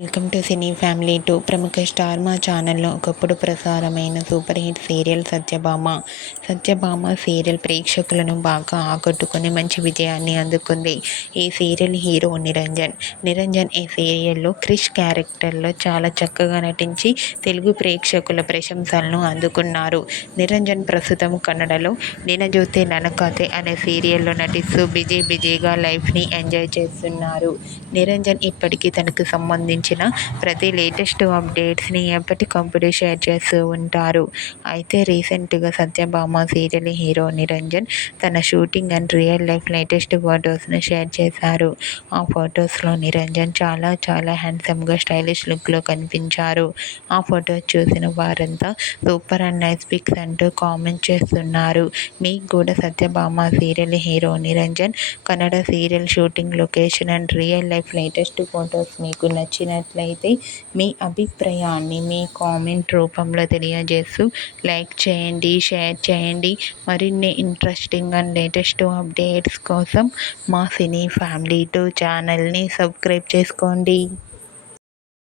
Welcome to cine family 2. ప్రముఖ star మా ఛానల్లో ఒకప్పుడు ప్రసారమైన super hit serial Satyabhama serial ప్రేక్షకులను బాగా ఆకట్టుకుని మంచి విజయాన్ని అందుకుంది. ఈ సీరియల్ హీరో నిరంజన్ ఈ సీరియల్లో క్రిష్ క్యారెక్టర్లో చాలా చక్కగా నటించి తెలుగు ప్రేక్షకుల ప్రశంసలను అందుకున్నారు. నిరంజన్ ప్రస్తుతం కన్నడలో నినజోతే ననకథే అనే సీరియల్లో నటిస్తూ బిజీగా లైఫ్ని ఎంజాయ్ చేస్తున్నారు. నిరంజన్ ఇప్పటికీ తనకు సంబంధించిన ప్రతి లేటెస్ట్ అప్డేట్స్ని ఎప్పటికప్పుడు షేర్ చేస్తూ ఉంటారు. అయితే రీసెంట్గా సత్యభామ సీరియల్ హీరో నిరంజన్ తన shooting and real life latest ఫొటోస్ను షేర్ చేశారు. ఆ ఫొటోస్లో నిరంజన్ చాలా హ్యాండ్సమ్గా స్టైలిష్ లుక్లో కనిపించారు. ఆ ఫొటోస్ చూసిన వారంతా సూపర్ అండ్ నైస్ పిక్స్ అంటూ కామెంట్ చేస్తున్నారు. మీకు కూడా Satyabhama serial hero Niranjan Kannada serial shooting location and real life latest photos మీకు నచ్చినట్లయితే మీ అభిప్రాయాన్ని మీ కామెంట్ రూపంలో తెలియజేస్తూ లైక్ చేయండి, షేర్ చేయండి. మరిన్ని ఇంట్రెస్టింగ్ అండ్ లేటెస్ట్ అప్డేట్స్ కోసం మా సినీ ఫ్యామిలీ 2 ఛానల్ని సబ్స్క్రైబ్ చేసుకోండి.